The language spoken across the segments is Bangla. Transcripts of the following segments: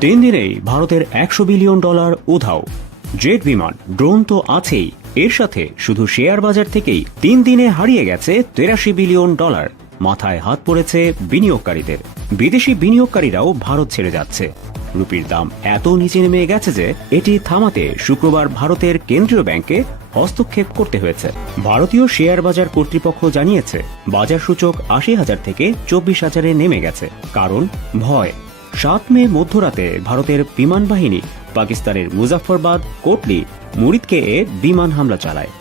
তিন দিনেই ভারতের একশো বিলিয়ন ডলার উধাও। জেট বিমান, ড্রোন তো আছেই। এর সাথে শুধু শেয়ার বাজার থেকেই তিন দিনে হারিয়ে গেছে তেরাশি বিলিয়ন ডলার। মাথায় হাত পড়েছে বিনিয়োগকারীদের। বিদেশি বিনিয়োগকারীরাও ভারত ছেড়ে যাচ্ছে। রুপির দাম এত নিচে নেমে গেছে যে এটি থামাতে শুক্রবার ভারতের কেন্দ্রীয় ব্যাংকে হস্তক্ষেপ করতে হয়েছে। ভারতীয় শেয়ার বাজার কর্তৃপক্ষ জানিয়েছে, বাজার সূচক আশি হাজার থেকে চব্বিশ হাজারে নেমে গেছে। কারণ ভয়। সাত মে মধ্যরাতে ভারতের বিমান বাহিনী পাকিস্তানের মুজাফরবাদ কোটলি মুরিদকে এ বিমান হামলা চালায়,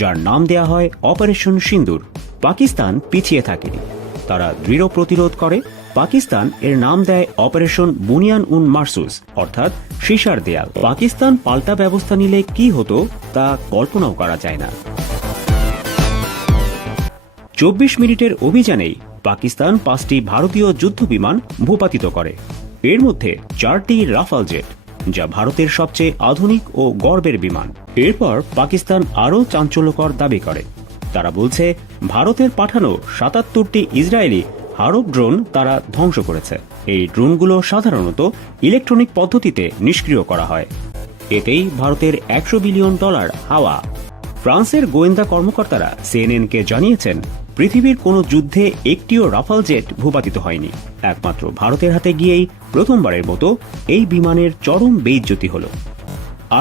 যার নাম দেয়া হয় অপারেশন সিন্দুর। পাকিস্তান পিছিয়ে থাকেনি তারা দৃঢ় প্রতিরোধ করে। পাকিস্তান এর নাম দেয় অপারেশন বুনিয়ান উন মার্সুস, অর্থাৎ সীসার দেয়াল। পাকিস্তান পাল্টা ব্যবস্থা নিলে কি হতো তা কল্পনাও করা যায় না। চব্বিশ মিনিটের অভিযানেই পাকিস্তান পাঁচটি ভারতীয় যুদ্ধ বিমান ভূপাতিত করে। এর মধ্যে চারটি রাফাল জেট, যা ভারতের সবচেয়ে আধুনিক ও গর্বের বিমান। এরপর পাকিস্তান আরও চাঞ্চল্যকর দাবি করে। তারা বলছে, ভারতের পাঠানো সাতাত্তরটি ইসরায়েলি হারব ড্রোন তারা ধ্বংস করেছে। এই ড্রোনগুলো সাধারণত ইলেকট্রনিক পদ্ধতিতে নিষ্ক্রিয় করা হয়। এতেই ভারতের একশো বিলিয়ন ডলার হাওয়া ফ্রান্সের গোয়েন্দা কর্মকর্তারা সিএনএনকে জানিয়েছেন, পৃথিবীর কোনো যুদ্ধে একটিও রাফাল জেট ভূপাতিত হয়নি। একমাত্র ভারতের হাতে গিয়েই প্রথমবারের মতো এই বিমানের চরম বেইজ্জতি হল।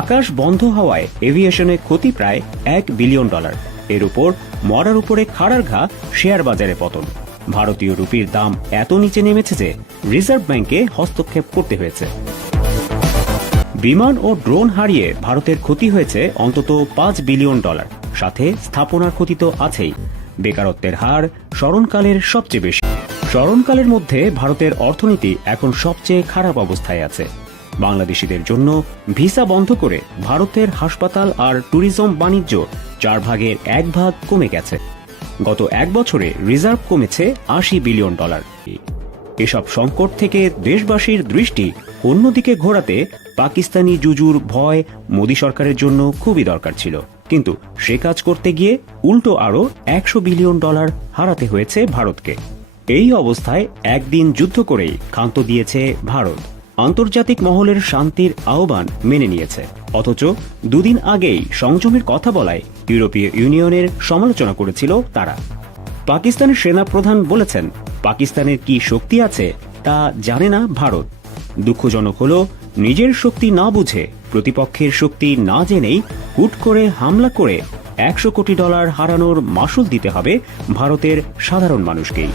আকাশ বন্ধ হওয়ায় এভিয়েশনে ক্ষতি প্রায় এক বিলিয়ন ডলার। এর উপর মরার উপরে খাড়ার ঘা শেয়ার বাজারে পতন। ভারতীয় রুপির দাম এত নিচে নেমেছে যে রিজার্ভ ব্যাংকে হস্তক্ষেপ করতে হয়েছে। বিমান ও ড্রোন হারিয়ে ভারতের ক্ষতি হয়েছে অন্তত পাঁচ বিলিয়ন ডলার। সাথে স্থাপনার ক্ষতি তো আছেই। বেকারত্বের হার স্মরণকালের সবচেয়ে বেশি। স্মরণকালের মধ্যে ভারতের অর্থনীতি এখন সবচেয়ে খারাপ অবস্থায় আছে। বাংলাদেশিদের জন্য ভিসা বন্ধ করে ভারতের হাসপাতাল আর ট্যুরিজম বাণিজ্য চার ভাগের এক ভাগ কমে গেছে। গত এক বছরে রিজার্ভ কমেছে আশি বিলিয়ন ডলার। এসব সংকট থেকে দেশবাসীর দৃষ্টি অন্যদিকে ঘোরাতে পাকিস্তানি জুজুর ভয় মোদী সরকারের জন্য খুবই দরকার ছিল। কিন্তু সে কাজ করতে গিয়ে উল্টো আরও একশো বিলিয়ন ডলার হারাতে হয়েছে ভারতকে। এই অবস্থায় একদিন যুদ্ধ করেই ক্ষান্ত দিয়েছে ভারত। আন্তর্জাতিক মহলের শান্তির আহ্বান মেনে নিয়েছে। অথচ দুদিন আগেই সংযমের কথা বলায় ইউরোপীয় ইউনিয়নের সমালোচনা করেছিল তারা। পাকিস্তানের সেনা প্রধান বলেছেন পাকিস্তানের কি শক্তি আছে তা জানে না ভারত। দুঃখজনক হল, নিজের শক্তি না বুঝে প্রতিপক্ষের শক্তি না জেনেই হুট করে হামলা করে একশো কোটি ডলার হারানোর মাসুল দিতে হবে ভারতের সাধারণ মানুষকেই।